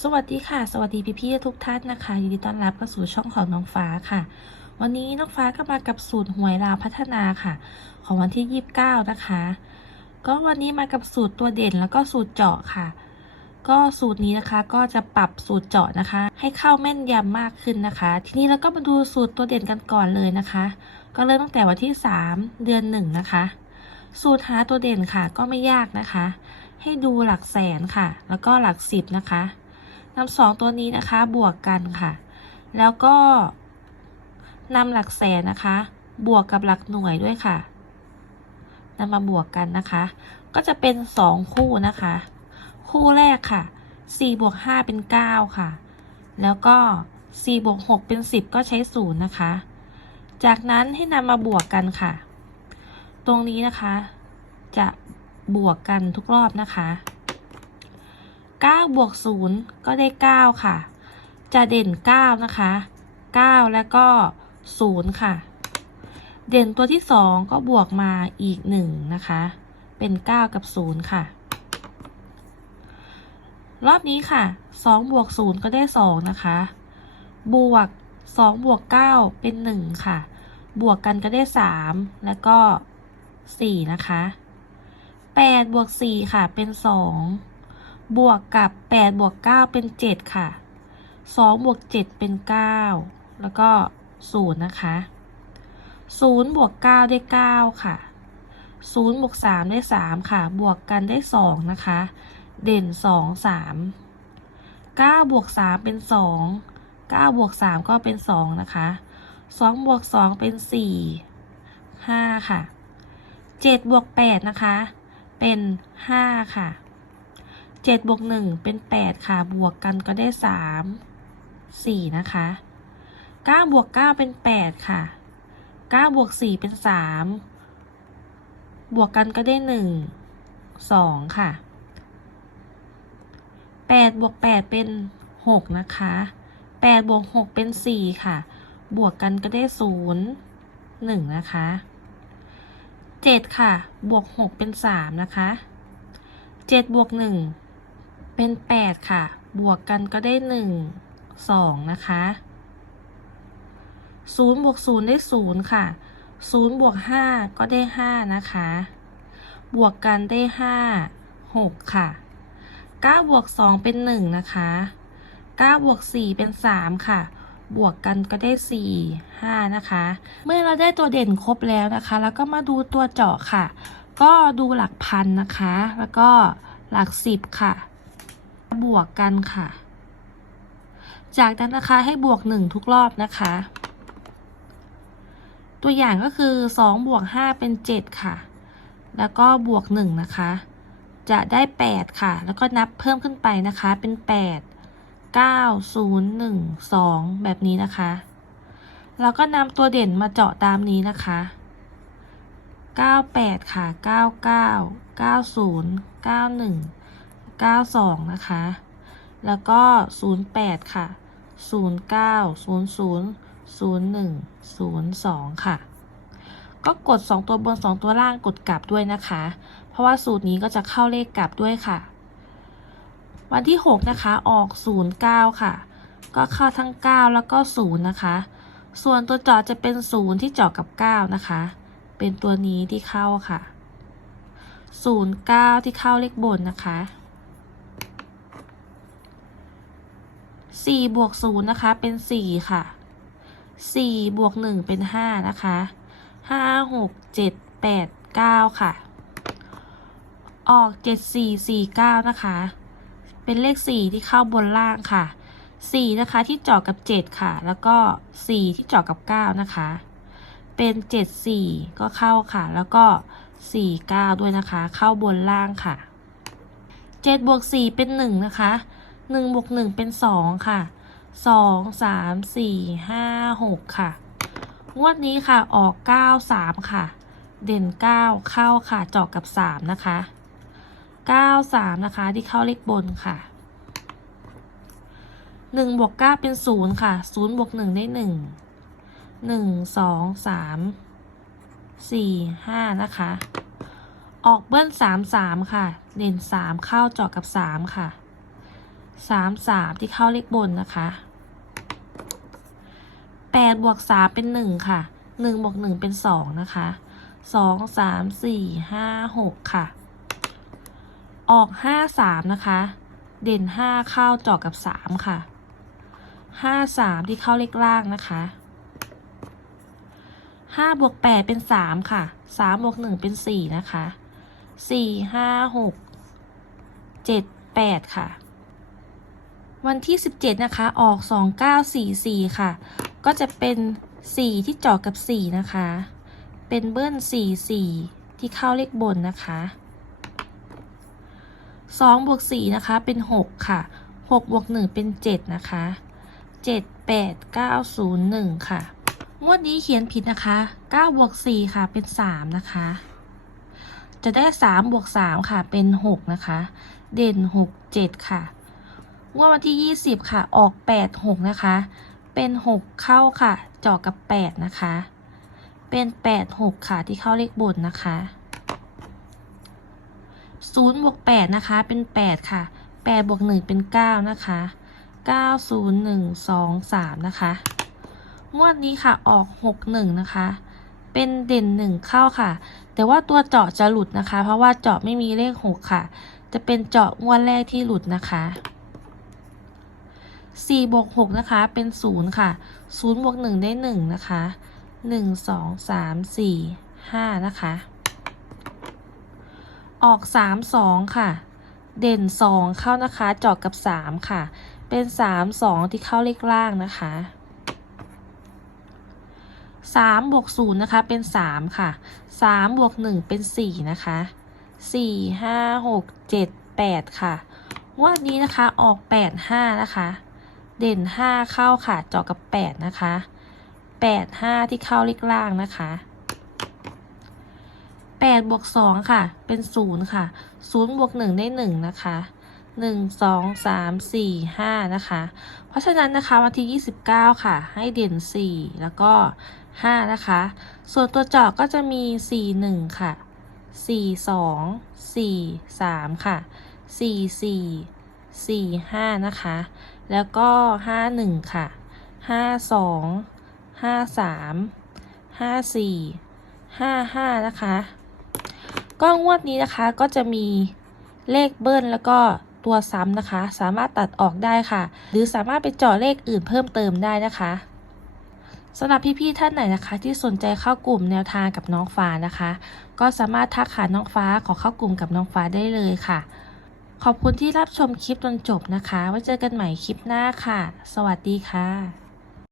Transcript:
สวัสดีค่ะ สวัสดีพี่ๆทุกท่านนะคะยินดีต้อนรับเข้าสู่ช่องของน้องฟ้าค่ะ วันนี้น้องฟ้าก็มากับสูตรหวยลาวพัฒนาค่ะ ของวันที่ 29 นะคะ ก็วันนี้มากับสูตรตัวเด่นแล้วก็สูตรเจาะค่ะ ก็สูตรนี้นะคะก็จะปรับสูตรเจาะนะคะ ให้เข้าแม่นยำมากขึ้นนะคะ ทีนี้เราก็มาดูสูตรตัวเด่นกันก่อนเลยนะคะ ก็เริ่มตั้งแต่วันที่ 3 เดือน 1 นะคะ สูตรหาตัวเด่นค่ะก็ไม่ยากนะคะ ให้ดูหลักแสนค่ะ แล้วก็หลักสิบนะคะ นำสองตัวนี้นะคะบวกกันค่ะ แล้วก็นำหลักแสนนะคะ บวกกับหลักหน่วยด้วยค่ะนำมาบวกกันนะคะ ก็จะเป็นสองคู่นะคะ คู่แรกค่ะสี่บวกห้าเป็นเก้าค่ะ แล้วก็สี่บวกหกเป็นสิบก็ใช้ศูนย์นะคะ จากนั้นให้นำมาบวกกันค่ะ ตรงนี้นะคะ จะบวกกันทุกรอบนะคะ 9 บวก 0 ก็ได้ 9 ค่ะ จะเด่น 9 นะคะ 9 แล้วก็ 0 ค่ะ เด่นตัวที่ 2 ก็บวกมาอีก 1 นะคะ เป็น 9 กับ 0 ค่ะ รอบนี้ค่ะ 2 บวก 0 ก็ได้ 2 นะคะ บวก 2 บวก 9 เป็น 1 ค่ะ บวกกันก็ได้ 3 แล้วก็ 4 นะคะ8บวก4ค่ะเป็น 2 บวกกับ 8 บวก 9 เป็น 7 ค่ะ 2 บวก 7 เป็น 9 แล้วก็ 0 นะคะ 0 บวก 9 ได้ 9 ค่ะ 0 บวก 3 ได้ 3 ค่ะ บวกกันได้ 2 นะคะ เด่น 2 3 9 บวก 3 เป็น 2 9 บวก 3 ก็เป็น 2 นะคะ 2 บวก 2 เป็น 4 5 ค่ะ 7 บวก 8 นะคะ เป็น 5 ค่ะ 7บวก1เป็น 8 ค่ะ บวกกันก็ได้ 3 4 นะคะ9บวก9เป็น 8 ค่ะ9บวก4เป็น 3 บวกกันก็ได้ 1 2 ค่ะ8บวก8เป็น 6 นะคะ8บวก6เป็น 4 ค่ะ บวกกันก็ได้ 0 1 นะคะ7ค่ะ บวก 6 เป็น 3 นะคะ7บวก1 เป็น 8 ค่ะ บวกกันก็ได้ 1 2 นะคะ0บวก0ได้ 0 ค่ะ0บวก5ก็ได้ 5 นะคะ บวกกันได้ 5 6 ค่ะ9บวก2เป็น 1 นะคะ9บวก4เป็น 3 ค่ะ บวกกันก็ได้ 4 5 นะคะ เมื่อเราได้ตัวเด่นครบแล้วนะคะ แล้วก็มาดูตัวเจาะค่ะ ก็ดูหลักพันนะคะ แล้วก็หลักสิบค่ะ บวกกันค่ะ จากนั้นนะคะให้บวก1ทุกรอบนะคะ ตัวอย่างก็คือ2บวก5เป็น7ค่ะ แล้วก็บวก1นะคะ จะได้8ค่ะ แล้วก็นับเพิ่มขึ้นไปนะคะเป็น8 9 0 1 2แบบนี้นะคะแล้วก็นำตัวเด่นมาเจาะตามนี้นะคะ 98 ค่ะ 99 90 91 92 นะคะ แล้วก็ 08 ค่ะ 09 00 01 02 ค่ะ ก็กด 2 ตัวบน 2 ตัวล่างกดกลับด้วยนะคะ เพราะว่าสูตรนี้ก็จะเข้าเลขกลับด้วยค่ะ วันที่ 6 นะคะออก 09 ค่ะ ก็เข้าทั้ง 9 แล้วก็ 0 นะคะ ส่วนตัวจาะจะเป็น 0 ที่จาะกับ 9 นะคะ เป็นตัวนี้ที่เข้าค่ะ 09 ที่เข้าเลขบนนะคะ 4บวก0นะคะ เป็น 4 ค่ะ 4 บวก 1 เป็น 5 นะคะ 5 6 7 8 9 ค่ะ ออก 7 4 4 9 นะคะ เป็นเลข 4 ที่เข้าบนล่างค่ะ 4 นะคะที่เจาะกับ 7 ค่ะ แล้วก็ 4 ที่เจาะกับ 9 นะคะ เป็น 7 4 ก็เข้าค่ะ แล้วก็ 4 9 ด้วยนะคะ เข้าบนล่างค่ะ 7 บวก 4 เป็น 1 นะคะ 1บวก1เป็น 2 ค่ะ 2 3 4 5 6 ค่ะ งวดนี้ค่ะออก 9 3 ค่ะ เด่น 9 เข้าค่ะเจาะกับ 3 นะคะ 9 3 นะคะที่เข้าเลขบนค่ะ 1บวก9เป็น 0 ค่ะ0บวก1ได้ 1 1 2 3 4 5 นะคะ ออกเบิ้ล 3 3 ค่ะ เด่น 3 เข้าเจาะกับ 3 ค่ะ สามสามที่เข้าเลขบนนะคะแปดบวกสามเป็นหนึ่งค่ะหนึ่งบวกหนึ่งเป็นสองนะคะสองสามสี่ห้าหกค่ะ ออกห้าสามนะคะ เด่นห้าเข้าจอกกับสามค่ะห้าสามที่เข้าเลขล่างนะคะห้าบวกแปดเป็นสามค่ะสามบวกหนึ่งเป็นสี่นะคะสี่ห้าหกเจ็ดแปดค่ะ วันที่ 17 นะคะ ออก 2944 ค่ะ ก็จะเป็น 4 ที่เจาะกับ 4 นะคะ เป็นเบิ้ล 44 ที่เข้าเลขบนนะคะ2บวก4นะคะ เป็น 6 ค่ะ 6บวก1เป็น 7 นะคะ 7 8 9 0 1 ค่ะ งวดนี้เขียนผิดนะคะ 9 บวก 4 ค่ะ เป็น 3 นะคะ จะได้ 3 บวก 3 ค่ะ เป็น 6 นะคะ เด่น 6 7 ค่ะ งวดวันที่ 20 ค่ะ ออก 8 6 นะคะ เป็น 6 เข้าค่ะเจาะกับ 8 นะคะ เป็น 8 6 ค่ะที่เข้าเลขบนนะคะ0บวก8นะคะ เป็น 8 ค่ะ8บวก1เป็น 9 นะคะ 9 0 1 2 3 นะคะ งวดนี้ค่ะออก 6 1 นะคะ เป็นเด่น 1 เข้าค่ะ แต่ว่าตัวเจาะจะหลุดนะคะ เพราะว่าเจาะไม่มีเลข 6 ค่ะ จะเป็นเจาะงวดแรกที่หลุดนะคะ 4บวก6นะคะ เป็น 0 ค่ะ0บวก1ได้ 1 นะคะ 1 2 3 4 5 นะคะ ออก 3 2 ค่ะ เด่น 2 เข้านะคะเจาะกับ 3 ค่ะ เป็น 3 2 ที่เข้าเลขล่างนะคะ3บวก0นะคะ เป็น3ค่ะ3บวก1เป็น4นะคะ4 5 6 7 8ค่ะงวดนี้นะคะออก8 5นะคะ เด่น 5 เข้าค่ะเจาะกับ 8 นะคะ 8 5 ที่เข้าเลขล่างนะคะ 8 บวก 2 ค่ะ เป็น 0 ค่ะ 0 บวก 1 ได้ 1 นะคะ1 2 3 4 5นะคะ เพราะฉะนั้นนะคะวันที่29ค่ะ ให้เด่น4แล้วก็5นะคะ ส่วนตัวเจาะก็จะมี4 1ค่ะ4 2 4 3ค่ะ4 4 4 5นะคะ แล้วก็5 1ค่ะ5 2 5 3 5 4 5 5นะคะ ก็งวดนี้นะคะก็จะมีเลขเบิ้ลแล้วก็ตัวซ้ำนะคะ สามารถตัดออกได้ค่ะ หรือสามารถไปเจาะเลขอื่นเพิ่มเติมได้นะคะสำหรับพี่ๆท่านไหนนะคะ ที่สนใจเข้ากลุ่มแนวทางกับน้องฟ้านะคะ ก็สามารถทักหาน้องฟ้าขอเข้ากลุ่มกับน้องฟ้าได้เลยค่ะ ขอบคุณที่รับชมคลิปจนจบนะคะ ไว้เจอกันใหม่คลิปหน้าค่ะ สวัสดีค่ะ